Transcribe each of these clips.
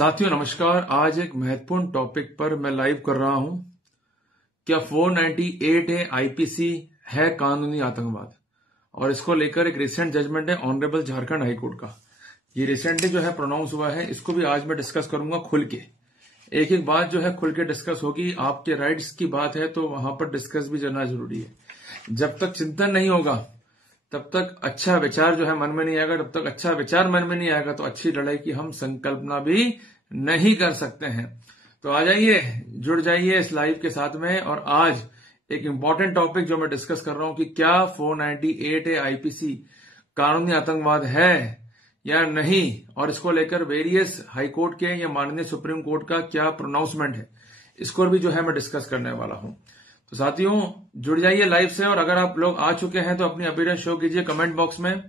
साथियों नमस्कार। आज एक महत्वपूर्ण टॉपिक पर मैं लाइव कर रहा हूं। क्या 498 ए आईपीसी है कानूनी आतंकवाद, और इसको लेकर एक रिसेंट जजमेंट है ऑनरेबल झारखंड हाईकोर्ट का। ये रिसेंटली जो है प्रोनाउंस हुआ है, इसको भी आज मैं डिस्कस करूंगा खुल के। एक एक बात जो है खुल के डिस्कस होगी। आपके राइट्स की बात है तो वहां पर डिस्कस भी करना जरूरी है। जब तक चिंतन नहीं होगा तब तक अच्छा विचार जो है मन में नहीं आएगा। जब तक अच्छा विचार मन में नहीं आएगा तो अच्छी लड़ाई की हम संकल्पना भी नहीं कर सकते हैं। तो आ जाइए, जुड़ जाइए इस लाइव के साथ में। और आज एक इंपॉर्टेंट टॉपिक जो मैं डिस्कस कर रहा हूं कि क्या 498 ए आईपीसी कानूनी आतंकवाद है या नहीं, और इसको लेकर वेरियस हाईकोर्ट के या माननीय सुप्रीम कोर्ट का क्या प्रोनाउंसमेंट है, इसको भी जो है मैं डिस्कस करने वाला हूं। तो साथियों जुड़ जाइए लाइव से। और अगर आप लोग आ चुके हैं तो अपनी अपीयरेंस शो कीजिए कमेंट बॉक्स में।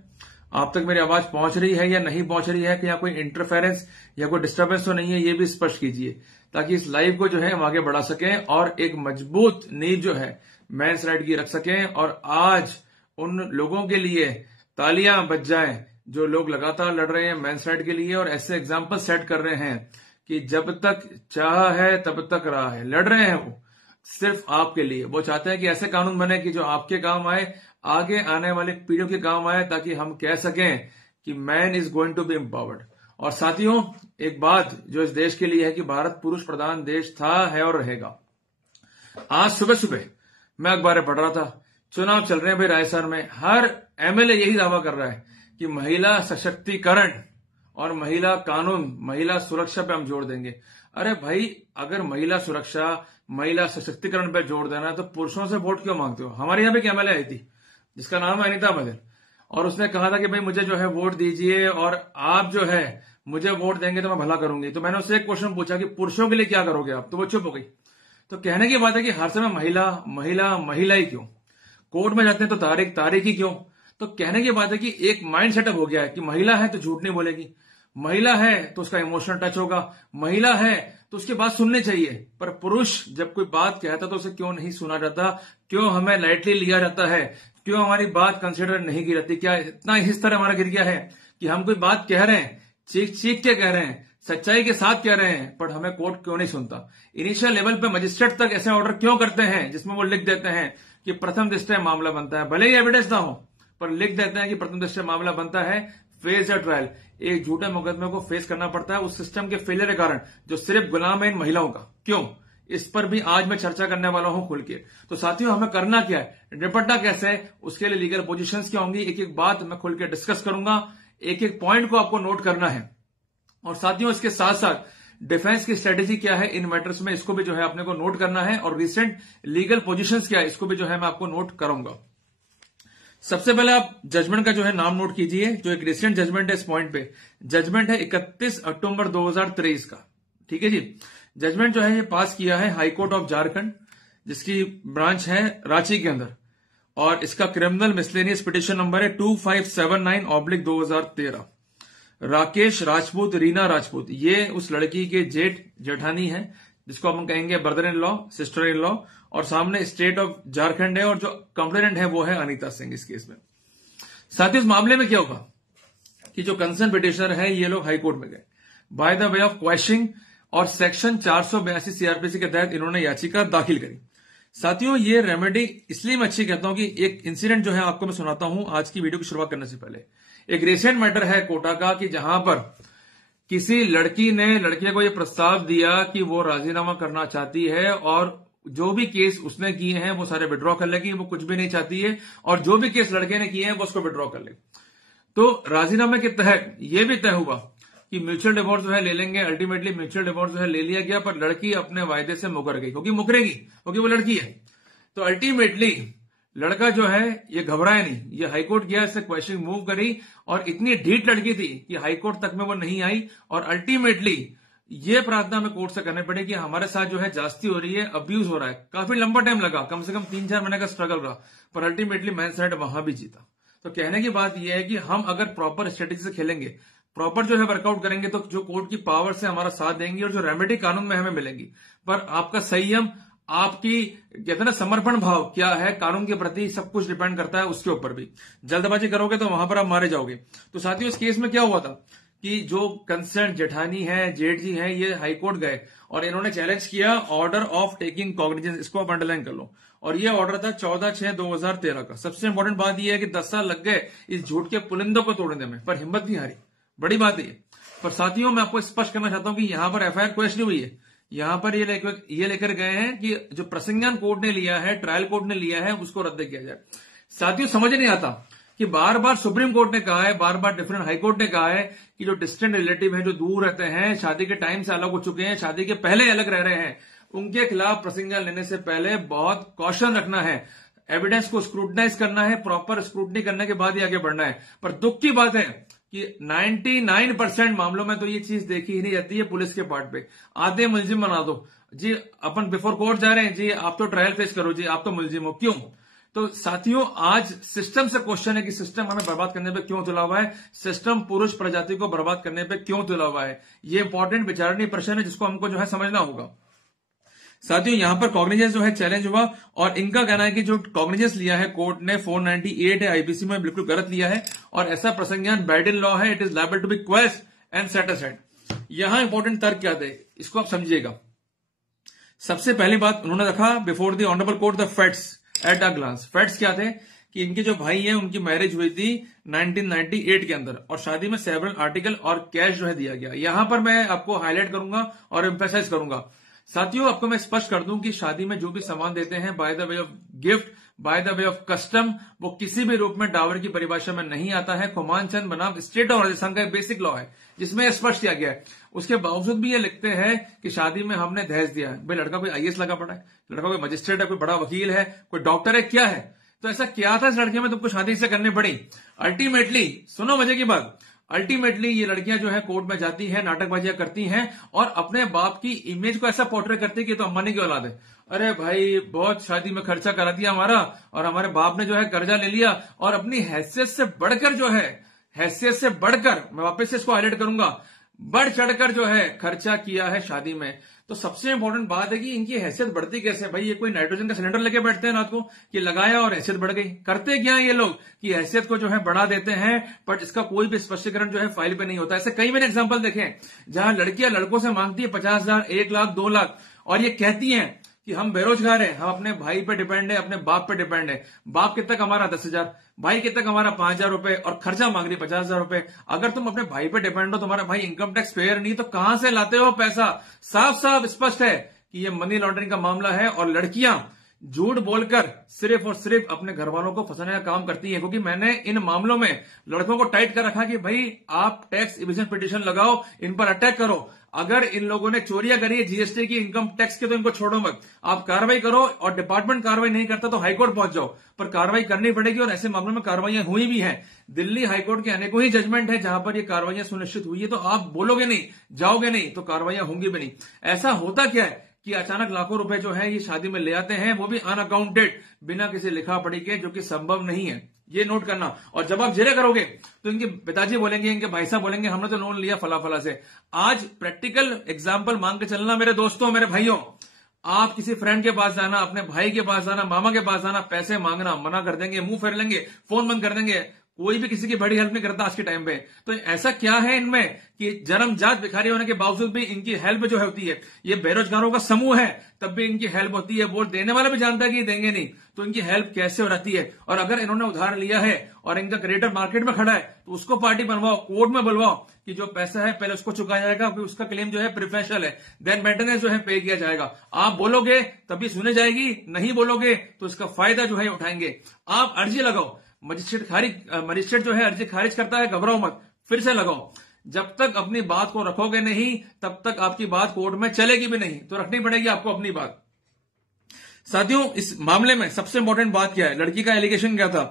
आप तक मेरी आवाज पहुंच रही है या नहीं पहुंच रही है, कि या कोई इंटरफेरेंस या कोई डिस्टर्बेंस तो नहीं है, ये भी स्पष्ट कीजिए ताकि इस लाइव को जो है हम आगे बढ़ा सकें और एक मजबूत नींव जो है मेंस राइट की रख सकें। और आज उन लोगों के लिए तालियां बज जाएं जो लोग लगातार लड़ रहे हैं मेंस राइट के लिए और ऐसे एग्जाम्पल सेट कर रहे हैं कि जब तक चाह है तब तक राह है। लड़ रहे हैं वो सिर्फ आपके लिए। वो चाहते हैं कि ऐसे कानून बने कि जो आपके काम आए, आगे आने वाली पीढ़ियों के काम आए, ताकि हम कह सकें कि man is going to be empowered. और साथियों एक बात जो इस देश के लिए है कि भारत पुरुष प्रधान देश था, है और रहेगा। आज सुबह सुबह मैं अखबारें पढ़ रहा था, चुनाव चल रहे हैं भाई राजस्थान में। हर एमएलए यही दावा कर रहा है कि महिला सशक्तिकरण और महिला कानून, महिला सुरक्षा पे हम जोर देंगे। अरे भाई, अगर महिला सुरक्षा, महिला सशक्तिकरण पे जोर देना है तो पुरुषों से वोट क्यों मांगते हो? हमारे यहाँ पे एक एमएलए आई थी जिसका नाम है अनीता बदल, और उसने कहा था कि भाई मुझे जो है वोट दीजिए और आप जो है मुझे वोट देंगे तो मैं भला करूंगी। तो मैंने उससे एक क्वेश्चन पूछा कि पुरुषों के लिए क्या करोगे आप, तो वो चुप हो गई। तो कहने की बात है कि हर समय महिला महिला महिला ही क्यों? कोर्ट में जाते हैं तो तारीख तारीख ही क्यों? तो कहने की बात है कि एक माइंड सेटअप हो गया है कि महिला है तो झूठ नहीं बोलेगी, महिला है तो उसका इमोशनल टच होगा, महिला है तो उसकी बात सुननी चाहिए। पर पुरुष जब कोई बात कहता तो उसे क्यों नहीं सुना जाता? क्यों हमें लाइटली लिया जाता है? क्यों हमारी बात कंसिडर नहीं की जाती? क्या इतना इस तरह हमारा गिर गया है कि हम कोई बात कह रहे हैं, चीख चीख के कह रहे हैं, सच्चाई के साथ कह रहे हैं, पर हमें कोर्ट क्यों नहीं सुनता? इनिशियल लेवल पे मजिस्ट्रेट तक ऐसे ऑर्डर क्यों करते हैं जिसमें वो लिख देते हैं कि प्रथम दृष्टया मामला बनता है, भले ही एविडेंस ना हो पर लिख देते हैं कि प्रथम दृष्टया मामला बनता है, फेस या ट्रायल। एक झूठे मुकदमे को फेस करना पड़ता है उस सिस्टम के फेलियर के कारण जो सिर्फ गुलाम है इन महिलाओं का। क्यों? इस पर भी आज मैं चर्चा करने वाला हूं खुल के। तो साथियों हमें करना क्या है, निपटना कैसे है, उसके लिए लीगल पोजीशंस क्या होंगी, एक एक बात मैं खुल के डिस्कस करूंगा। एक एक पॉइंट को आपको नोट करना है। और साथियों इसके साथ साथ डिफेंस की स्ट्रेटेजी क्या है इन मैटर्स में, इसको भी जो है अपने को नोट करना है। और रिसेंट लीगल पोजीशंस क्या है, इसको भी जो है मैं आपको नोट करूंगा। सबसे पहले आप जजमेंट का जो है नाम नोट कीजिए, जो एक रिसेंट जजमेंट है इस पॉइंट पे। जजमेंट है 31 अक्टूबर 2023 का। ठीक है जी। जजमेंट जो है ये पास किया है हाईकोर्ट ऑफ झारखंड, जिसकी ब्रांच है रांची के अंदर, और इसका क्रिमिनल मिसलेनियस पिटिशन नंबर है 2579/2013। राकेश राजपूत, रीना राजपूत, ये उस लड़की के जेठ जेठानी है, जिसको हम कहेंगे brother in law, sister in law, और सामने स्टेट ऑफ झारखंड है, और जो कंप्लेनेंट है वो है अनीता सिंह इस केस में। साथ ही इस मामले में क्या होगा कि जो कंसर्न पिटिशनर है ये लोग हाईकोर्ट में गए by the way of questioning, और सेक्शन 482 सीआरपीसी के तहत इन्होंने याचिका दाखिल करी। साथियों ये रेमेडी इसलिए मैं अच्छी कहता हूं कि एक इंसिडेंट जो है आपको मैं सुनाता हूं आज की वीडियो की शुरुआत करने से पहले। एक रिसेंट मैटर है कोटा का कि जहां पर किसी लड़की ने लड़के को यह प्रस्ताव दिया कि वो राजीनामा करना चाहती है और जो भी केस उसने किए हैं वो सारे विड्रॉ कर लेगी, वो कुछ भी नहीं चाहती है, और जो भी केस लड़के ने किए हैं वो उसको विड्रॉ कर लेगी। तो राजीनामे के तहत यह भी तय हुआ कि म्यूचुअल डिवोर्स जो है ले लेंगे। अल्टीमेटली म्यूचुअल डिवोर्स जो है ले लिया गया, पर लड़की अपने वायदे से मुकर गई, क्योंकि मुकरेगी, क्योंकि वो लड़की है। तो अल्टीमेटली लड़का जो है ये घबराया नहीं, ये हाईकोर्ट गया, इससे क्वेश्चन मूव करी, और इतनी ढीठ लड़की थी कि हाईकोर्ट तक में वो नहीं आई। और अल्टीमेटली ये प्रार्थना हमें कोर्ट से करनी पड़ी कि हमारे साथ जो है जास्ती हो रही है, अब्यूज हो रहा है। काफी लंबा टाइम लगा, कम से कम 3-4 महीने का स्ट्रगल रहा, पर अल्टीमेटली मेंस राइट वहां भी जीता। तो कहने की बात यह है कि हम अगर प्रॉपर स्ट्रेटेजी से खेलेंगे, प्रॉपर जो है वर्कआउट करेंगे, तो जो कोर्ट की पावर से हमारा साथ देंगी और जो रेमेडी कानून में हमें मिलेंगी, पर आपका संयम, आपकी कहते हैं ना समर्पण भाव क्या है कानून के प्रति, सब कुछ डिपेंड करता है उसके ऊपर भी। जल्दबाजी करोगे तो वहां पर आप मारे जाओगे। तो साथियों इस केस में क्या हुआ था कि जो कंसर्न जेठानी है, जेठ जी हैं, ये हाईकोर्ट गए और इन्होंने चैलेंज किया ऑर्डर ऑफ टेकिंग कॉग्निजेंस, इसको आप अंडरलाइन कर लो। और ये ऑर्डर था 14/6/2013 का। सबसे इंपॉर्टेंट बात यह है कि 10 साल लग गए इस झूठ के पुलिंदों को तोड़ने में, पर हिम्मत नहीं हारी। बड़ी बात है ये। पर साथियों, मैं आपको स्पष्ट करना चाहता हूं कि यहां पर एफआईआर क्वेश्चन नहीं हुई है। यहां पर ये लेकर गए हैं कि जो प्रसंज्ञान कोर्ट ने लिया है, ट्रायल कोर्ट ने लिया है, उसको रद्द किया जाए। साथियों, समझ नहीं आता कि बार बार सुप्रीम कोर्ट ने कहा है, बार बार डिफरेंट हाई कोर्ट ने कहा है कि जो डिस्टेंट रिलेटिव हैं, जो दूर रहते हैं, शादी के टाइम से अलग हो चुके हैं, शादी के पहले अलग रह रहे हैं, उनके खिलाफ प्रसंज्ञान लेने से पहले बहुत कॉशन रखना है, एविडेंस को स्क्रूटनाइज करना है, प्रॉपर स्क्रूटनी करने के बाद ही आगे बढ़ना है। पर दुख की बात है कि 99% मामलों में तो ये चीज देखी ही नहीं जाती है पुलिस के पार्ट पे। आधे मुलजिम बना दो जी, अपन बिफोर कोर्ट जा रहे हैं जी, आप तो ट्रायल फेस करो जी, आप तो मुलजिम हो, क्यों? तो साथियों, आज सिस्टम से क्वेश्चन है कि सिस्टम हमें बर्बाद करने पे क्यों तुला हुआ है, सिस्टम पुरुष प्रजाति को बर्बाद करने पे क्यों तुला हुआ है। ये इंपॉर्टेंट विचारणीय प्रश्न है जिसको हमको जो है समझना होगा। साथियों, यहां पर कॉग्निजेंस जो है चैलेंज हुआ और इनका कहना है कि जो कॉग्निजेंस लिया है कोर्ट ने 498 है आईपीसी में, बिल्कुल गलत लिया है और ऐसा प्रसंज्ञान बैड इन लॉ है, it is liable to be question and set aside. यहां इंपॉर्टेंट तर्क क्या थे, इसको आप समझिएगा। सबसे पहली बात उन्होंने रखा before the honourable court the facts at a glance. Facts क्या थे कि इनके जो भाई हैं उनकी मैरिज हुई थी 1998 के अंदर और शादी में सेवरल आर्टिकल और कैश जो है दिया गया। यहां पर मैं आपको हाईलाइट करूंगा और एम्फेसाइज करूंगा। साथियों, आपको मैं स्पष्ट कर दूं कि शादी में जो भी सामान देते हैं by the way of gift, by the way of custom, वो किसी भी रूप में डावर की परिभाषा में नहीं आता है। खुमान चंद बनाम स्टेट ऑफ राजस्थान का बेसिक लॉ है जिसमें स्पष्ट किया गया है। उसके बावजूद भी ये लिखते हैं कि शादी में हमने दहेज दिया है। भाई, लड़का कोई आईएएस लगा पड़ा है, लड़का कोई मजिस्ट्रेट है, कोई बड़ा वकील है, कोई डॉक्टर है, क्या है? तो ऐसा क्या था इस लड़के में तुमको शादी से करनी पड़ी? अल्टीमेटली, सुनो मजे की बात, अल्टीमेटली ये लड़कियां जो है कोर्ट में जाती हैं, नाटकबाजियां करती हैं और अपने बाप की इमेज को ऐसा पोर्ट्रे करती है कि तो अंबानी की औलाद है। अरे भाई, बहुत शादी में खर्चा करा दिया हमारा और हमारे बाप ने जो है कर्जा ले लिया और अपनी हैसियत से बढ़कर जो है, हैसियत से बढ़कर, मैं वापस से इसको हाईलाइट करूंगा, बढ़ चढ़कर जो है खर्चा किया है शादी में। तो सबसे इंपॉर्टेंट बात है कि इनकी हैसियत बढ़ती कैसे? भाई, ये कोई नाइट्रोजन का सिलेंडर लेके बैठते हैं रात को कि लगाया और हैसियत बढ़ गई। करते क्या है ये लोग कि हैसियत को जो है बढ़ा देते हैं, बट इसका कोई भी स्पष्टीकरण जो है फाइल पे नहीं होता। ऐसे कई मैंने एग्जांपल देखे हैं जहां लड़कियां लड़कों से मांगती है 50,000, 1 लाख, 2 लाख और ये कहती हैं कि हम बेरोजगार हैं, हम अपने भाई पे डिपेंड है, अपने बाप पे डिपेंड है। बाप कितना कमारा 10,000, भाई कितना कमारा 5,000 रुपए और खर्चा मांग रही 50,000 रुपए। अगर तुम अपने भाई पे डिपेंड हो, तुम्हारा भाई इनकम टैक्स पेयर नहीं, तो कहां से लाते हो पैसा? साफ साफ स्पष्ट है कि ये मनी लॉन्ड्रिंग का मामला है और लड़कियां झूठ बोलकर सिर्फ और सिर्फ अपने घर वालों को फंसाने का काम करती है। क्योंकि मैंने इन मामलों में लड़कों को टाइट कर रखा कि भाई आप टैक्स इविजन पिटीशन लगाओ, इन पर अटैक करो। अगर इन लोगों ने चोरियां करी है जीएसटी की, इनकम टैक्स की, तो इनको छोड़ो मत, आप कार्रवाई करो और डिपार्टमेंट कार्रवाई नहीं करता तो हाईकोर्ट पहुंच जाओ, पर कार्रवाई करनी पड़ेगी। और ऐसे मामलों में कार्रवाइयां हुई भी हैं। दिल्ली हाईकोर्ट के अनेकों ही जजमेंट है जहां पर ये कार्रवाइयां सुनिश्चित हुई है। तो आप बोलोगे नहीं, जाओगे नहीं, तो कार्रवाइयां होंगी भी नहीं। ऐसा होता क्या है कि अचानक लाखों रुपए जो है ये शादी में ले आते हैं, वो भी अनअकाउंटेड, बिना किसी लिखा पढ़ी के, जो कि संभव नहीं है। ये नोट करना। और जब आप जिले करोगे तो इनके पिताजी बोलेंगे, इनके भाई साहब बोलेंगे हमने तो लोन लिया फला फला से। आज प्रैक्टिकल एग्जांपल मांग के चलना मेरे दोस्तों, मेरे भाइयों। आप किसी फ्रेंड के पास जाना, अपने भाई के पास जाना, मामा के पास जाना, पैसे मांगना, मना कर देंगे, मुंह फेर लेंगे, फोन बंद कर देंगे। कोई भी किसी की बड़ी हेल्प नहीं करता आज के टाइम पे। तो ऐसा क्या है इनमें कि जन्मजात भिखारी होने के बावजूद भी इनकी हेल्प जो है होती है। ये बेरोजगारों का समूह है, तब भी इनकी हेल्प होती है। वोट देने वाला भी जानता है कि ये देंगे नहीं, तो इनकी हेल्प कैसे हो जाती है। और अगर इन्होंने उधार लिया है और इनका क्रेडिटर मार्केट में खड़ा है, तो उसको पार्टी बनवाओ, कोर्ट में बुलवाओ कि जो पैसा है पहले उसको चुकाया जाएगा, फिर उसका क्लेम जो है प्रिफरेंशियल है, देन मेंटेनेंस जो है पे किया जाएगा। आप बोलोगे तभी सुनी जाएगी, नहीं बोलोगे तो इसका फायदा जो है उठाएंगे। आप अर्जी लगाओ, मजिस्ट्रेट जो है अर्जी खारिज करता है, घबराओ मत, फिर से लगाओ। जब तक अपनी बात को रखोगे नहीं, तब तक आपकी बात कोर्ट में चलेगी भी नहीं। तो रखनी पड़ेगी आपको अपनी बात। साथियों, इस मामले में सबसे इंपॉर्टेंट बात क्या है? लड़की का एलिगेशन क्या था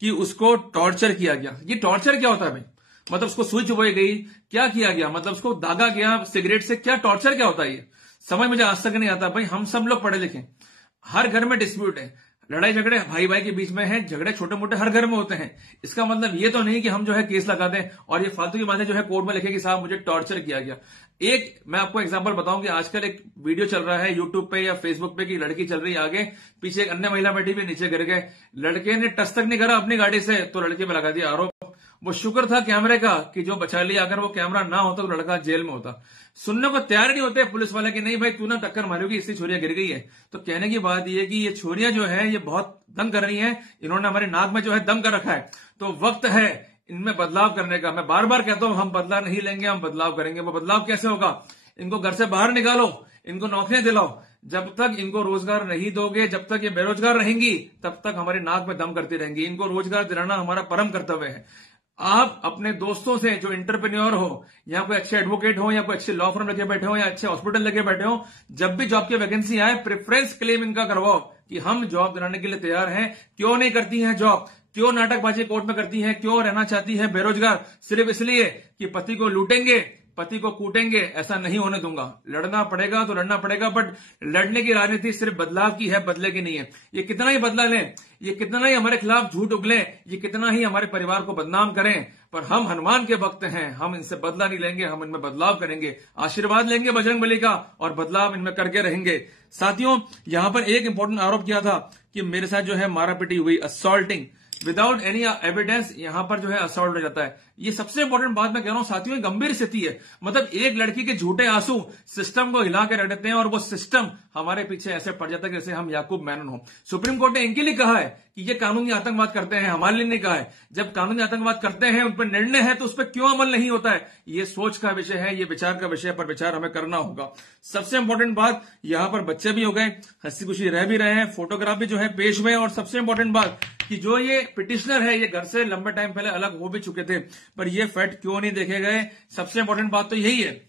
कि उसको टॉर्चर किया गया। ये टॉर्चर क्या होता है भाई? मतलब उसको सुई चुभाई गई, क्या किया गया? मतलब उसको दागा गया सिगरेट से, क्या टॉर्चर क्या होता है? ये समझ मुझे आज तक नहीं आता। भाई, हम सब लोग पढ़े लिखे, हर घर में डिस्प्यूट है, लड़ाई झगड़े भाई भाई के बीच में है, झगड़े छोटे मोटे हर घर में होते हैं। इसका मतलब ये तो नहीं कि हम जो है केस लगा दें और ये फालतू की बातें जो है कोर्ट में लिखे कि साहब मुझे टॉर्चर किया गया। एक मैं आपको एग्जांपल बताऊं कि आजकल एक वीडियो चल रहा है यूट्यूब पे या फेसबुक पे कि लड़की चल रही है आगे, पीछे एक अन्य महिला बैठी भी, नीचे गिर गए, लड़के ने टच तक नहीं करा अपनी गाड़ी से, तो लड़के पे लगा दिया आरोप। वो शुक्र था कैमरे का कि जो बचा लिया, अगर वो कैमरा ना होता तो लड़का जेल में होता। सुनने को तैयार नहीं होते पुलिस वाले कि नहीं भाई तू ना टक्कर मारोगी इसलिए छोरियां गिर गई है। तो कहने की बात यह कि ये छोरियां जो है ये बहुत दम कर रही हैं, इन्होंने हमारे नाक में जो है दम कर रखा है, तो वक्त है इनमें बदलाव करने का। मैं बार बार कहता हूं हम बदलाव नहीं लेंगे, हम बदलाव करेंगे। वो बदलाव कैसे होगा? इनको घर से बाहर निकालो, इनको नौकरियां दिलाओ। जब तक इनको रोजगार नहीं दोगे, जब तक ये बेरोजगार रहेंगी, तब तक हमारी नाक में दम करती रहेंगी। इनको रोजगार दिलाना हमारा परम कर्तव्य है। आप अपने दोस्तों से जो एंटरप्रेन्योर हो, या कोई अच्छे एडवोकेट हो, या कोई अच्छे लॉ फर्म लगे बैठे हो, या अच्छे हॉस्पिटल लगे बैठे हो, जब भी जॉब की वैकेंसी आए प्रेफरेंस क्लेम इनका करवाओ कि हम जॉब दिलाने के लिए तैयार हैं। क्यों नहीं करती हैं जॉब? क्यों नाटकबाजी कोर्ट में करती हैं? क्यों रहना चाहती हैं बेरोजगार? सिर्फ इसलिए कि पति को लूटेंगे, पति को कूटेंगे। ऐसा नहीं होने दूंगा। लड़ना पड़ेगा तो लड़ना पड़ेगा, बट लड़ने की राजनीति सिर्फ बदलाव की है, बदले की नहीं है। ये कितना ही बदला लें, ये कितना ही हमारे खिलाफ झूठ उगलें, ये कितना ही हमारे परिवार को बदनाम करें, पर हम हनुमान के भक्त हैं, हम इनसे बदला नहीं लेंगे, हम इनमें बदलाव करेंगे। आशीर्वाद लेंगे बजरंगबली का और बदलाव इनमें करके रहेंगे। साथियों, यहां पर एक इंपॉर्टेंट आरोप किया था कि मेरे साथ जो है मारापिटी हुई, असॉल्टिंग विदाउट एनी एविडेंस, यहां पर जो है असॉल्ट हो जाता है। ये सबसे इंपॉर्टेंट बात मैं कह रहा हूं साथियों, गंभीर स्थिति है। मतलब एक लड़की के झूठे आंसू सिस्टम को हिला के रख देते हैं और वो सिस्टम हमारे पीछे ऐसे पड़ जाता है जैसे हम याकूब मेनन हो। सुप्रीम कोर्ट ने इनके लिए कहा है कि ये कानूनी आतंकवाद करते हैं, हमारे लिए नहीं कहा है। जब कानूनी आतंकवाद करते हैं, उन पर निर्णय है, तो उस पर क्यों अमल नहीं होता है? ये सोच का विषय है, ये विचार का विषय पर विचार हमें करना होगा। सबसे इंपॉर्टेंट बात, यहां पर बच्चे भी हो गए, हंसी खुशी रह भी रहे हैं, फोटोग्राफ भी जो है पेश हुए, और सबसे इंपॉर्टेंट बात कि जो ये पिटिशनर है, ये घर से लंबे टाइम पहले अलग हो भी चुके थे, पर ये फैक्ट क्यों नहीं देखे गए? सबसे इंपॉर्टेंट बात तो यही है।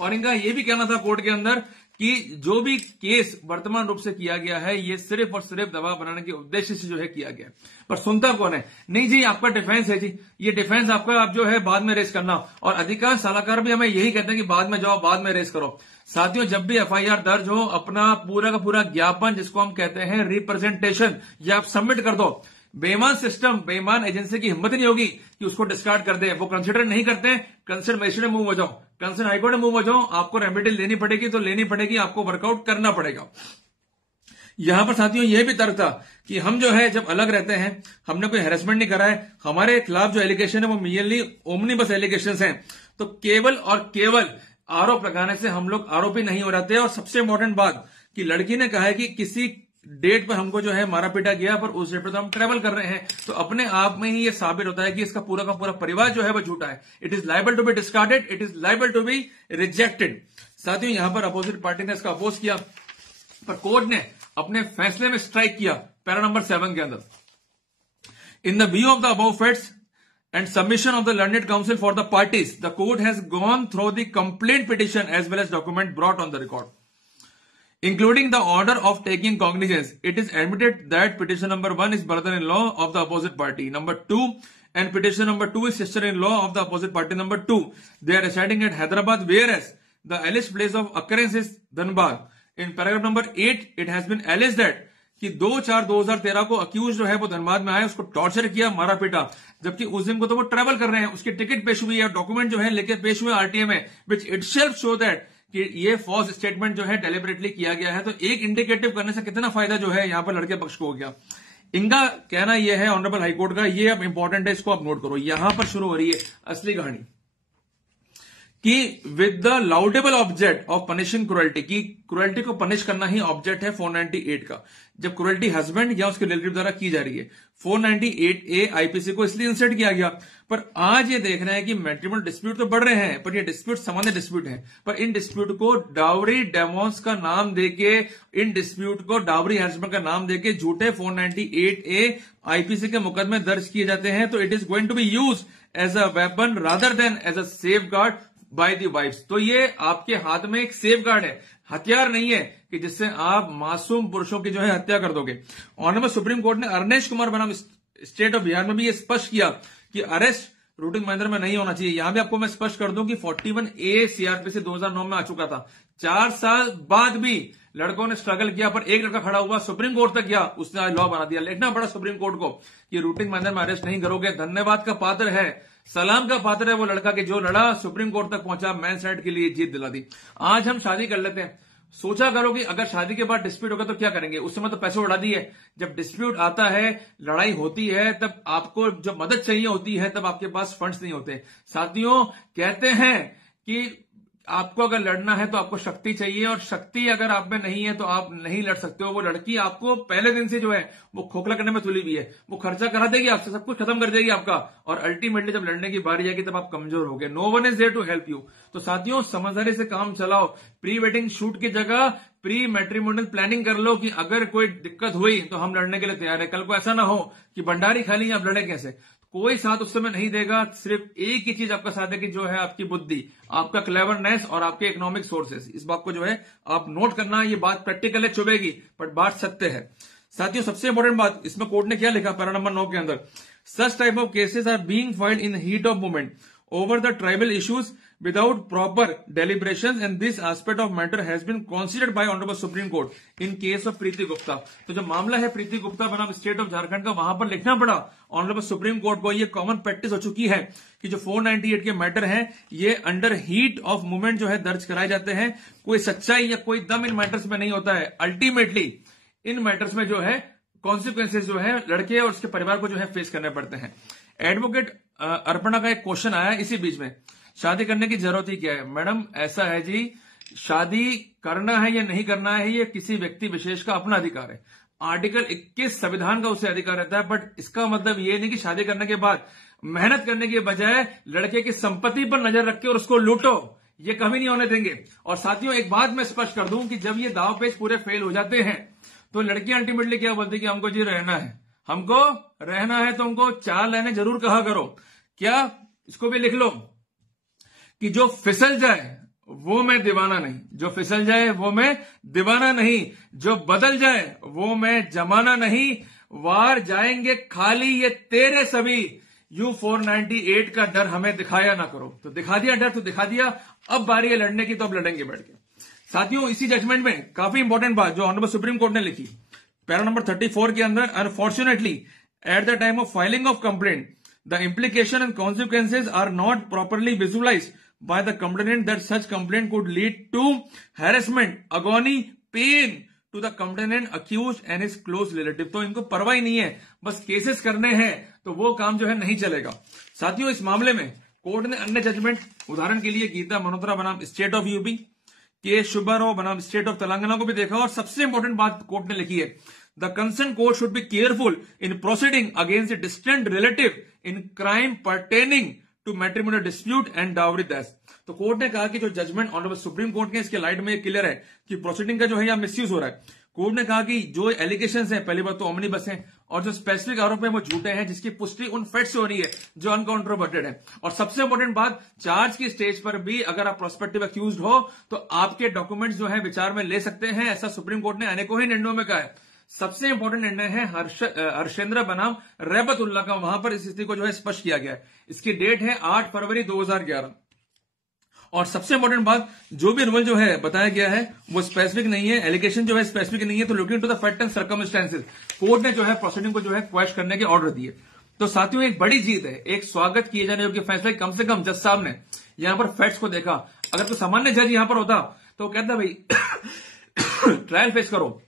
और इनका ये भी कहना था कोर्ट के अंदर कि जो भी केस वर्तमान रूप से किया गया है, ये सिर्फ और सिर्फ दबाव बनाने के उद्देश्य से जो है किया गया। पर सुनता कौन है? नहीं जी, आपका डिफेंस है जी, ये डिफेंस आपका आप जो है बाद में रेस करना। और अधिकांश सलाहकार भी हमें यही कहते हैं कि बाद में जाओ, बाद में रेस करो। साथियों, जब भी एफआईआर दर्ज हो, अपना पूरा का पूरा ज्ञापन, जिसको हम कहते हैं रिप्रेजेंटेशन, ये आप सबमिट कर दो। बेईमान सिस्टम, बेईमान एजेंसी की हिम्मत नहीं होगी कि उसको डिस्कार्ड कर दे। वो कंसिडर नहीं करते। कंसर्न मजिस्ट्रेट मूव हो जाओ, कंसर्न हाईकोर्ट में मूव हो जाओ, आपको रेमेडी लेनी पड़ेगी तो लेनी पड़ेगी, आपको वर्कआउट करना पड़ेगा। यहां पर साथियों यह भी तर्क था कि हम जो है जब अलग रहते हैं, हमने कोई हैरेसमेंट नहीं करा है, हमारे खिलाफ जो एलिगेशन है वो मियरली ओमनीबस एलिगेशन है, तो केवल और केवल आरोप लगाने से हम लोग आरोपी नहीं हो जाते। और सबसे इंपॉर्टेंट बात कि लड़की ने कहा है कि किसी डेट पर हमको जो है मारा पीटा गया, पर उस डेट पर तो हम ट्रेवल कर रहे हैं, तो अपने आप में ही ये साबित होता है कि इसका पूरा का पूरा परिवार जो है वो झूठा है। It is liable to be discarded, it is liable to be rejected. साथियों, यहां पर अपोजिट पार्टी ने इसका अपोज किया, पर कोर्ट ने अपने फैसले में स्ट्राइक किया पैरा नंबर 7 के अंदर, in the view of the above facts and submission of the learned counsel for the parties, the court has gone through the complaint petition as well as document brought on the record, including the order of taking cognizance. It is admitted that petition number 1 is brother-in-law of the opposite party, number 2, and petition number 2 is sister-in-law of the opposite party, number 2. They are residing at Hyderabad, whereas the alleged place of occurrence is Dhanbad. In paragraph number 8, it has been alleged that कि 2/4/2013 को accused जो है वो धनबाद में आया, उसको torture किया, मारा पीटा, जबकि उस दिन को तो वो ट्रेवल कर रहे हैं, उसकी टिकट पेश हुई है, डॉक्यूमेंट जो है लेके पेश हुए आरटीए में, विच इटसेल्फ शो दैट कि ये फॉल्स स्टेटमेंट जो है डेलिबरेटली किया गया है। तो एक इंडिकेटिव करने से कितना फायदा जो है यहां पर लड़के पक्ष को हो गया। इनका कहना यह है ऑनरेबल हाईकोर्ट का, ये अब इंपॉर्टेंट है, इसको आप नोट करो। यहां पर शुरू हो रही है असली कहानी कि with the laudable object of punishing cruelty, की क्रुएल्टी को पनिश करना ही ऑब्जेक्ट है 498 का, जब क्रुएल्टी हस्बैंड या उसके रिलेटिव द्वारा की जा रही है। 498A आईपीसी को इसलिए इंसर्ट किया गया। पर आज ये देख रहे हैं कि मैट्रिमोनियल डिस्प्यूट तो बढ़ रहे हैं, पर ये डिस्प्यूट सामान्य डिस्प्यूट है, पर इन डिस्प्यूट को डावरी डेमोन्स का नाम देके, इन डिस्प्यूट को डावरी हस्बैंड का नाम देके झूठे 498A आईपीसी के मुकदमे दर्ज किए जाते हैं। तो it is going to be use as a weapon rather than as a safeguard by the wifes. तो ये आपके हाथ में एक सेफ गार्ड है, हथियार नहीं है कि जिससे आप मासूम पुरुषों की जो है हत्या कर दोगे। ऑनरेबल सुप्रीम कोर्ट ने अरनेश कुमार बनाम स्टेट ऑफ बिहार में भी ये स्पष्ट किया कि अरेस्ट रूटिंग मैनर में नहीं होना चाहिए। यहां भी आपको मैं स्पष्ट कर दूं कि 41A सीआरपीसी 2009 में आ चुका था। 4 साल बाद भी लड़कों ने स्ट्रगल किया, पर एक लड़का खड़ा हुआ, सुप्रीम कोर्ट तक गया, उसने आज लॉ बना दिया। लिखना पड़ा सुप्रीम कोर्ट को कि रूटिंग मैनर में अरेस्ट नहीं करोगे। धन्यवाद का पात्र है, सलाम का पात्र है वो लड़का कि जो लड़ा, सुप्रीम कोर्ट तक पहुंचा, मैन साइड के लिए जीत दिला दी। आज हम शादी कर लेते हैं, सोचा करो कि अगर शादी के बाद डिस्प्यूट होगा तो क्या करेंगे। उस समय तो पैसे उड़ा दिए, जब डिस्प्यूट आता है, लड़ाई होती है, तब आपको जब मदद चाहिए होती है तब आपके पास फंड्स नहीं होते। साथियों, कहते हैं कि आपको अगर लड़ना है तो आपको शक्ति चाहिए, और शक्ति अगर आप में नहीं है तो आप नहीं लड़ सकते हो। वो लड़की आपको पहले दिन से जो है वो खोखला करने में तुली हुई है, वो खर्चा करा देगी आपसे, सब कुछ खत्म कर देगी आपका, और अल्टीमेटली जब लड़ने की बारी आएगी तब आप कमजोर हो गए। No one is there to help you. तो साथियों, समझदारी से काम चलाओ। प्री वेडिंग शूट की जगह प्री मैट्रिमोनियल प्लानिंग कर लो कि अगर कोई दिक्कत हुई तो हम लड़ने के लिए तैयार है। कल को ऐसा ना हो कि भंडारी खाली आप लड़े कैसे। कोई साथ उस समय नहीं देगा, सिर्फ एक ही चीज आपका साथ देगी, जो है आपकी बुद्धि, आपका क्लेवरनेस और आपके इकोनॉमिक सोर्सेस। इस बात को जो है आप नोट करना। ये बात प्रैक्टिकल है, चुभेगी, बट बात सत्य है। साथियों, सबसे इंपॉर्टेंट बात इसमें कोर्ट ने क्या लिखा, पैरा नंबर 9 के अंदर, such type of cases are being filed in heat of movement over the tribal issues without proper deliberations, and this aspect of matter has been considered by Honorable Supreme Court in case of प्रीति गुप्ता। तो जो मामला है प्रीति गुप्ता बनाम state of Jharkhand का, वहां पर लिखना पड़ा ऑनरेबल सुप्रीम कोर्ट को। ये कॉमन प्रैक्टिस हो चुकी है कि जो 498 के मैटर हैं ये अंडर हीट ऑफ मूवमेंट जो है दर्ज कराए जाते हैं। कोई सच्चाई या कोई दम इन मैटर्स में नहीं होता है। अल्टीमेटली इन मैटर्स में जो है कॉन्सिक्वेंसेज जो है लड़के और उसके परिवार को जो है फेस करने पड़ते हैं। एडवोकेट अर्पणा का एक क्वेश्चन आया इसी बीच में, शादी करने की जरूरत ही क्या है। मैडम, ऐसा है जी, शादी करना है या नहीं करना है ये किसी व्यक्ति विशेष का अपना अधिकार है। आर्टिकल 21 संविधान का उसे अधिकार रहता है, बट इसका मतलब ये नहीं कि शादी करने के बाद मेहनत करने के बजाय लड़के की संपत्ति पर नजर रख के और उसको लूटो, ये कभी नहीं होने देंगे। और साथियों, एक बात मैं स्पष्ट कर दूं कि जब ये दाव पेच पूरे फेल हो जाते हैं तो लड़कियां अल्टीमेटली क्या बोलती कि हमको जी रहना है, हमको रहना है, तो हमको चार लाइनें जरूर कहा करो। क्या, इसको भी लिख लो कि जो फिसल जाए वो मैं दीवाना नहीं, जो फिसल जाए वो मैं दीवाना नहीं, जो बदल जाए वो मैं जमाना नहीं, वार जाएंगे खाली ये तेरे सभी, यू 498 का डर हमें दिखाया ना करो। तो दिखा दिया डर, तो दिखा दिया, अब बारी है लड़ने की, तो अब लड़ेंगे बैठ के। साथियों, इसी जजमेंट में काफी इंपॉर्टेंट बात जो ऑनरेबल सुप्रीम कोर्ट ने लिखी, पैरा नंबर 34 के अंदर, unfortunately at the time of filing of complaint the implication and consequences are not properly visualized by the complainant that such complaint could lead to harassment, agony, pain to the complainant, accused and his close relative। तो इनको परवाह ही नहीं है, बस cases करने हैं, तो वो काम जो है नहीं चलेगा। साथियों, इस मामले में कोर्ट ने अन्य जजमेंट, उदाहरण के लिए गीता मल्होत्रा बनाम स्टेट ऑफ यूपी, के सुब्बाराव बनाम स्टेट ऑफ तेलंगाना को भी देखा। और सबसे इंपॉर्टेंट बात कोर्ट ने लिखी है, the concerned court should be careful in proceeding against a distant relative in crime pertaining to matrimonial dispute and dowry theft। तो कोर्ट ने कहा कि जो जजमेंट ऑनरेबल सुप्रीम कोर्ट के, इसके लाइट में क्लियर है कि प्रोसीडिंग का जो है या मिसयूज हो रहा है। कोर्ट ने कहा कि जो एलिगेशंस हैं, पहली बात तो ओमनीबस हैं, और जो स्पेसिफिक आरोप है वो झूठे हैं, जिसकी पुष्टि उन फैक्ट से हो रही है जो अनकॉन्ट्रोवर्टेड है। और सबसे इंपॉर्टेंट बात, चार्ज की स्टेज पर भी अगर आप प्रोस्पेक्टिव अक्यूज्ड हो तो आपके डॉक्यूमेंट्स जो है विचार में ले सकते हैं। ऐसा सुप्रीम कोर्ट ने अनेकों ही निर्णयों में कहा है। सबसे इंपॉर्टेंट निर्णय है हर्षेंद्र बनाम रहबतुल्ला का, वहां पर इस स्थिति को जो है स्पष्ट किया गया है। इसकी डेट है 8 फरवरी 2011। और सबसे इंपॉर्टेंट बात, जो भी रूल जो है बताया गया है वो स्पेसिफिक नहीं है, एलिगेशन जो है स्पेसिफिक नहीं है, तो looking to the fact and circumstances court ने जो है प्रोसीडिंग को जो है क्वेश्चन करने के ऑर्डर दिए। तो साथियों, एक बड़ी जीत है, एक स्वागत किए जाने योग्य फैसला। कम से कम जज साहब ने यहां पर फैक्ट्स को देखा। अगर तो सामान्य जज यहां पर होता तो कहता भाई ट्रायल फेस करो,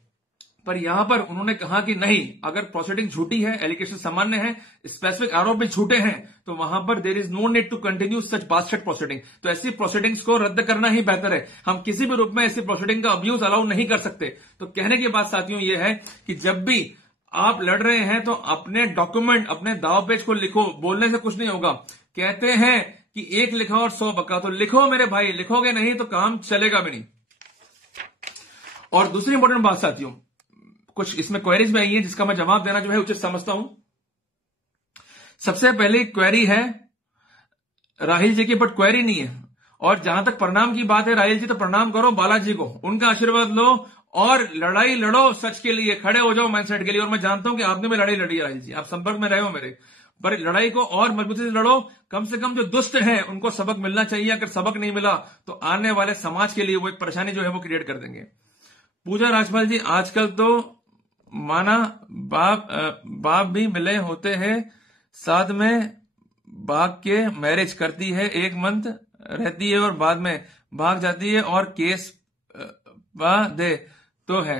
पर यहां पर उन्होंने कहा कि नहीं, अगर प्रोसीडिंग झूठी है, एलिगेशन सामान्य है, स्पेसिफिक आरोप भी झूठे हैं, तो वहां पर there is no need to continue such bastard proceeding. तो ऐसी प्रोसीडिंग्स को रद्द करना ही बेहतर है। हम किसी भी रूप में ऐसी प्रोसीडिंग का अब्यूज अलाउ नहीं कर सकते। तो कहने की बात साथियों ये है कि जब भी आप लड़ रहे हैं तो अपने डॉक्यूमेंट, अपने दाव पेज को लिखो। बोलने से कुछ नहीं होगा। कहते हैं कि एक लिखा और 100 बका, तो लिखो मेरे भाई, लिखोगे नहीं तो काम चलेगा भी नहीं। और दूसरी इंपॉर्टेंट बात साथियों, कुछ इसमें क्वेरीज में आई है जिसका मैं जवाब देना जो है उचित समझता हूं। सबसे पहले क्वेरी है राहिल जी की, बट क्वेरी नहीं है। और जहां तक प्रणाम की बात है राहिल जी, तो प्रणाम करो बालाजी को, उनका आशीर्वाद लो और लड़ाई लड़ो सच के लिए, खड़े हो जाओ माइंडसेट के लिए। और मैं जानता हूं कि आपने भी लड़ाई लड़ी है राहिल जी, आप संपर्क में रहे हो मेरे, पर लड़ाई को और मजबूती से लड़ो। कम से कम जो दुष्ट हैं उनको सबक मिलना चाहिए। अगर सबक नहीं मिला तो आने वाले समाज के लिए वो एक परेशानी जो है वो क्रिएट कर देंगे। पूजा राजपाल जी, आजकल तो माना बाप भी मिले होते हैं, साथ में भाग के मैरिज करती है, 1 मंथ रहती है और बाद में भाग जाती है और केस दे तो है।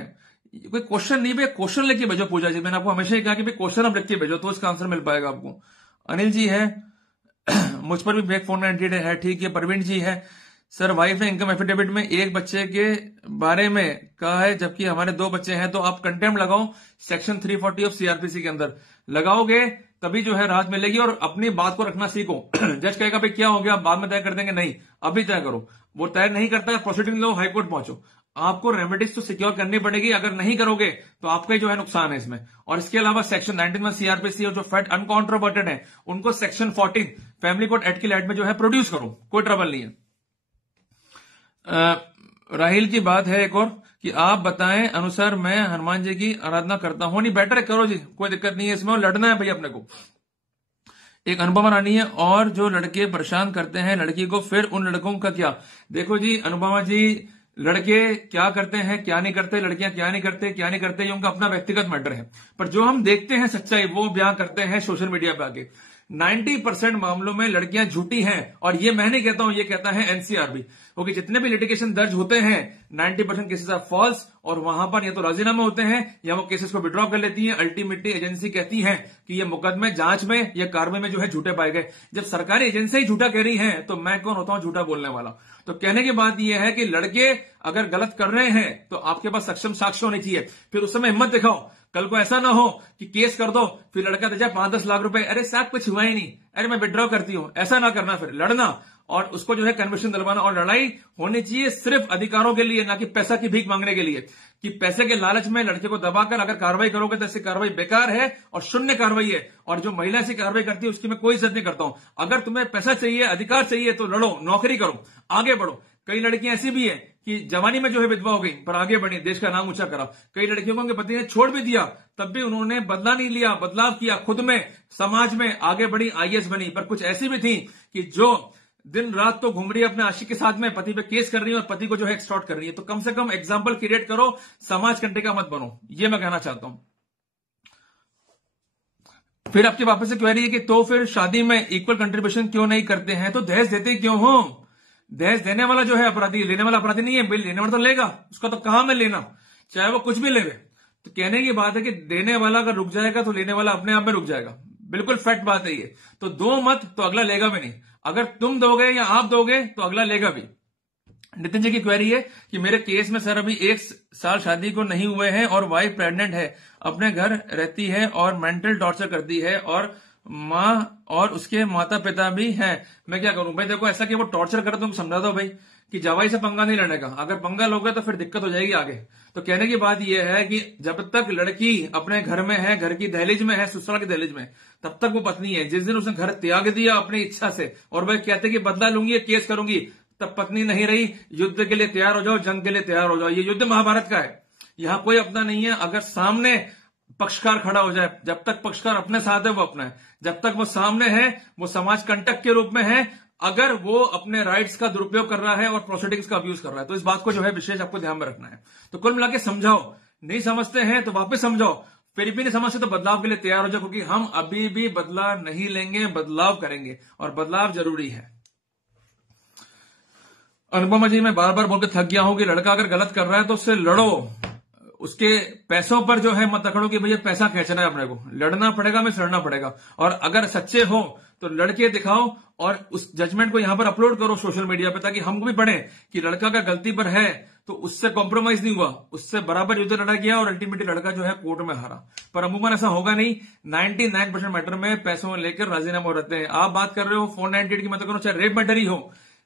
कोई क्वेश्चन नहीं, भाई क्वेश्चन लेके भेजो पूजा जी, मैंने आपको हमेशा ही कहा कि भाई क्वेश्चन आप लिख के भेजो तो इसका आंसर मिल पाएगा आपको। अनिल जी है मुझ पर भी बैक 498 है, ठीक है। प्रवीण जी है, सर वाइफ ने इनकम एफिडेविट में एक बच्चे के बारे में कहा है जबकि हमारे 2 बच्चे हैं, तो आप कंटेम्प्ट लगाओ सेक्शन 340 ऑफ सीआरपीसी के अंदर लगाओगे तभी जो है राहत मिलेगी। और अपनी बात को रखना सीखो। जज कहेगा भाई क्या हो गया, बाद में तय कर देंगे, नहीं अभी तय करो। वो तय नहीं करता है, प्रोसीडिंग लो, हाईकोर्ट पहुंचो। आपको रेमेडीज तो सिक्योर करनी पड़ेगी, अगर नहीं करोगे तो आपका ही जो है नुकसान है इसमें। और इसके अलावा सेक्शन 19 सीआरपीसी और जो फैक्ट अनकॉन्ट्रोवर्टेड है उनको सेक्शन 14 फैमिली कोर्ट एक्ट की लाइट में जो है प्रोड्यूस करो, कोई ट्रबल नहीं है। राहिल की बात है एक और कि आप बताएं अनुसार मैं हनुमान जी की आराधना करता हूं। नहीं बेटर है, करो जी, कोई दिक्कत नहीं है इसमें, और लड़ना है भाई अपने को। एक अनुपमा रानी है, और जो लड़के परेशान करते हैं लड़की को, फिर उन लड़कों का क्या? देखो जी अनुपमा जी, लड़के क्या करते हैं क्या नहीं करते, लड़कियां क्या नहीं करते, ये उनका अपना व्यक्तिगत मैटर है। पर जो हम देखते हैं सच्चाई वो बयां करते हैं सोशल मीडिया पे आके। 90% मामलों में लड़कियां झूठी हैं, और ये मैं नहीं कहता हूं, ये कहता है एनसीआरबी। क्योंकि जितने भी लिटिगेशन दर्ज होते हैं 90% केसेस आर फॉल्स, और वहां पर या तो राजीनामा होते हैं या वो केसेस को विड्रॉ कर लेती है। अल्टीमेटली एजेंसी कहती है कि ये मुकदमे जांच में या कार्रवाई में जो है झूठे पाए गए। जब सरकारी एजेंसी ही झूठा कह रही है तो मैं कौन होता हूं झूठा बोलने वाला? तो कहने की बात यह है कि लड़के अगर गलत कर रहे हैं तो आपके पास सक्षम साक्ष्य होने चाहिए, फिर उस समय हिम्मत दिखाओ। कल को ऐसा ना हो कि केस कर दो फिर लड़का दे जाए 5-10 लाख रुपए, अरे साहब कुछ हुआ ही नहीं, अरे मैं विड्रॉ करती हूं, ऐसा ना करना। फिर लड़ना और उसको जो है कन्विक्शन दिलवाना, और लड़ाई होनी चाहिए सिर्फ अधिकारों के लिए, ना कि पैसा की भीख मांगने के लिए। कि पैसे के लालच में लड़के को दबाकर अगर कार्रवाई करोगे तो ऐसी कार्रवाई बेकार है और शून्य कार्रवाई है। और जो महिला ऐसी कार्रवाई करती है उसकी मैं कोई इज्जत नहीं करता हूं। अगर तुम्हें पैसा चाहिए, अधिकार चाहिए तो लड़ो, नौकरी करो, आगे बढ़ो। कई लड़कियां ऐसी भी है कि जवानी में जो है विधवा हो गई पर आगे बढ़ी, देश का नाम ऊंचा करा। कई लड़कियों को उनके पति ने छोड़ भी दिया, तब भी उन्होंने बदला नहीं लिया, बदलाव किया खुद में, समाज में आगे बढ़ी, आईएएस बनी। पर कुछ ऐसी भी थी कि जो दिन रात तो घूम रही है अपने आशिक के साथ में, पति पे केस कर रही है और पति को जो है एक्सटॉर्ट कर रही है। तो कम से कम एग्जाम्पल क्रिएट करो, समाज कंटेका मत बनो, ये मैं कहना चाहता हूं। फिर आपकी वापस से क्वेरी है कि तो फिर शादी में इक्वल कंट्रीब्यूशन क्यों नहीं करते हैं? तो दहेज देते क्यों हो? दहेज देने वाला जो है अपराधी, लेने वाला अपराधी नहीं है। बिल लेने वाला तो लेगा, उसका तो कहां में लेना, चाहे वो कुछ भी लेवे। तो कहने की बात है कि देने वाला अगर रुक जाएगा तो लेने वाला अपने आप में रुक जाएगा। बिल्कुल फैक्ट बात है ये। तो दो मत तो अगला लेगा भी नहीं। अगर तुम दोगे या आप दोगे तो अगला लेगा भी। नितिन जी की क्वेरी है कि मेरे केस में सर अभी 1 साल शादी को नहीं हुए हैं और वाइफ प्रेग्नेंट है, अपने घर रहती है और मेंटल टॉर्चर करती है, और माँ और उसके माता पिता भी हैं, मैं क्या करूं? भाई देखो, ऐसा कि वो टॉर्चर करे तुम समझा दो भाई कि जवाई से पंगा नहीं लेने का। अगर पंगा लोगे तो फिर दिक्कत हो जाएगी आगे। तो कहने की बात यह है कि जब तक लड़की अपने घर में है, घर की दहलीज में है, ससुराल की दहलीज में, तब तक वो पत्नी है। जिस दिन उसने घर त्याग दिया अपनी इच्छा से और वह कहते कि बदला लूंगी, केस करूंगी, तब पत्नी नहीं रही। युद्ध के लिए तैयार हो जाओ, जंग के लिए तैयार हो जाओ। ये युद्ध महाभारत का है, यहां कोई अपना नहीं है। अगर सामने पक्षकार खड़ा हो जाए, जब तक पक्षकार अपने साथ है वो अपना है, जब तक वो सामने है वो समाज कंटक के रूप में है। अगर वो अपने राइट्स का दुरुपयोग कर रहा है और प्रोसीडिंग्स का अब्यूज कर रहा है, तो इस बात को जो है विशेष आपको ध्यान में रखना है। तो कुल मिला के समझाओ, नहीं समझते हैं तो वापस समझाओ, फिर भी नहीं समझते तो बदलाव के लिए तैयार हो जाओ, क्योंकि हम अभी भी बदलाव नहीं लेंगे, बदलाव करेंगे और बदलाव जरूरी है। अनुपमा जी, मैं बार बार बोलकर थक गया हूं कि लड़का अगर गलत कर रहा है तो उससे लड़ो, उसके पैसों पर जो है मत अकड़ो कि भैया पैसा खींचना है अपने को। लड़ना पड़ेगा, में लड़ना पड़ेगा। और अगर सच्चे हो तो लड़के दिखाओ और उस जजमेंट को यहां पर अपलोड करो सोशल मीडिया पे, ताकि हमको भी पढ़े कि लड़का का गलती पर है तो उससे कॉम्प्रोमाइज नहीं हुआ, उससे बराबर युद्ध लड़ा गया और अल्टीमेटली लड़का जो है कोर्ट में हारा। पर अमूमन ऐसा होगा नहीं। 99% मैटर में पैसों लेकर राजीनामा रहते हैं। आप बात कर रहे हो 498 की, मत करो, चाहे रेप मैटर ही हो,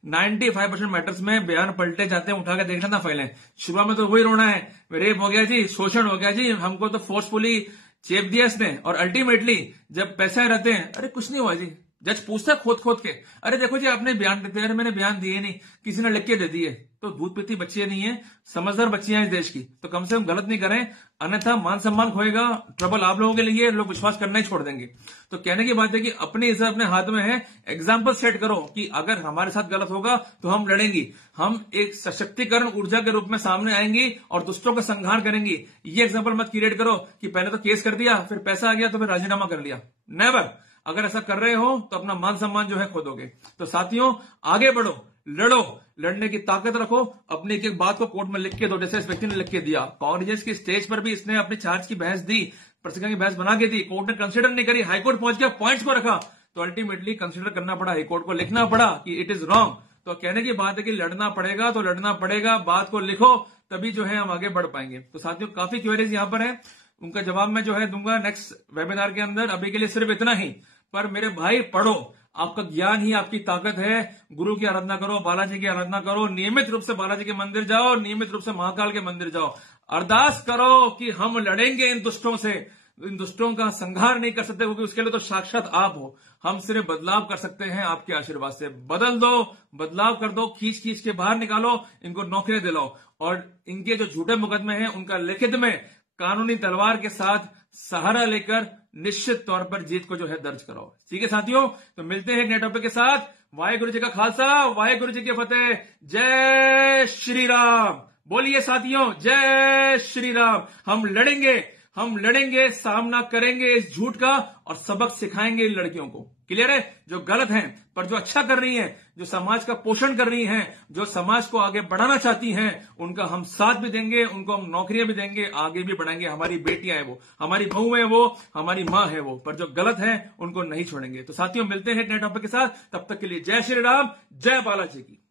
95% मैटर्स में बयान पलटे जाते हैं। उठा के देखना ना फाइलें, शुरुआत में तो वही रोना है, रेप हो गया जी, शोषण हो गया जी, हमको तो फोर्सफुली चेप दिया इसने, और अल्टीमेटली जब पैसे रहते हैं, अरे कुछ नहीं हुआ जी। जज पूछता है खोद खोद के, अरे देखो जी आपने बयान देते, अरे मैंने बयान दिए नहीं, किसी ने लिख के दे दिए। तो दूध पीती बच्चियां नहीं है, समझदार बच्चियां हैं इस देश की। तो कम से कम गलत नहीं करें, अन्यथा मान सम्मान खोएगा, ट्रबल आप लोगों के लिए, लोग विश्वास करना ही छोड़ देंगे। तो कहने की बात है कि अपने इसे अपने हाथ में है। एग्जाम्पल सेट करो कि अगर हमारे साथ गलत होगा तो हम लड़ेंगी, हम एक सशक्तिकरण ऊर्जा के रूप में सामने आएंगी और दुष्टों का संहार करेंगी। ये एग्जाम्पल मत क्रिएट करो कि पहले तो केस कर दिया, फिर पैसा आ गया तो फिर राजीनामा कर लिया। नेवर। अगर ऐसा कर रहे हो तो अपना मान सम्मान जो है खो दोगे। तो साथियों, आगे बढ़ो, लड़ो, लड़ने की ताकत रखो, अपनी एक एक बात को कोर्ट में लिख के दो, जैसे इस व्यक्ति ने लिख के दिया। कॉग्निजेंस की स्टेज पर भी इसने अपनी चार्ज की बहस दी, प्रसिका की बहस बना के दी, कोर्ट ने कंसिडर नहीं करी, हाईकोर्ट पहुंच गया, पॉइंट्स को रखा, तो अल्टीमेटली कंसिडर करना पड़ा, हाईकोर्ट को लिखना पड़ा कि इट इज रॉन्ग। तो कहने की बात है कि लड़ना पड़ेगा तो लड़ना पड़ेगा, बात को लिखो, तभी जो है हम आगे बढ़ पाएंगे। तो साथियों काफी क्वेरीज यहां पर है, उनका जवाब मैं जो है दूंगा नेक्स्ट वेबिनार के अंदर। अभी के लिए सिर्फ इतना ही, पर मेरे भाई पढ़ो, आपका ज्ञान ही आपकी ताकत है। गुरु की आराधना करो, बालाजी की आराधना करो, नियमित रूप से बालाजी के मंदिर जाओ, नियमित रूप से महाकाल के मंदिर जाओ, अरदास करो कि हम लड़ेंगे इन दुष्टों से। इन दुष्टों का संहार नहीं कर सकते, क्योंकि उसके लिए तो साक्षात आप हो। हम सिर्फ बदलाव कर सकते हैं आपके आशीर्वाद से। बदल दो, बदलाव कर दो, खींच खींच के बाहर निकालो, इनको नौकरी दिलाओ, और इनके जो झूठे मुकदमे हैं उनका लिखित में कानूनी तलवार के साथ सहारा लेकर निश्चित तौर पर जीत को जो है दर्ज कराओ। ठीक है साथियों, तो मिलते हैं एक नए टॉपिक के साथ। वाहेगुरु जी का खालसा, वाहेगुरु जी की फतेह। जय श्री राम। बोलिए साथियों, जय श्री राम। हम लड़ेंगे, सामना करेंगे इस झूठ का, और सबक सिखाएंगे इन लड़कियों को। क्लियर है? जो गलत हैं पर जो अच्छा कर रही हैं, जो समाज का पोषण कर रही हैं, जो समाज को आगे बढ़ाना चाहती हैं, उनका हम साथ भी देंगे, उनको हम नौकरियां भी देंगे, आगे भी बढ़ाएंगे। हमारी बेटियां हैं वो, हमारी बहू है वो, हमारी मां है वो, पर जो गलत है उनको नहीं छोड़ेंगे। तो साथियों मिलते हैं एक नए टॉपिक के साथ, तब तक के लिए जय श्री राम, जय बालाजी की।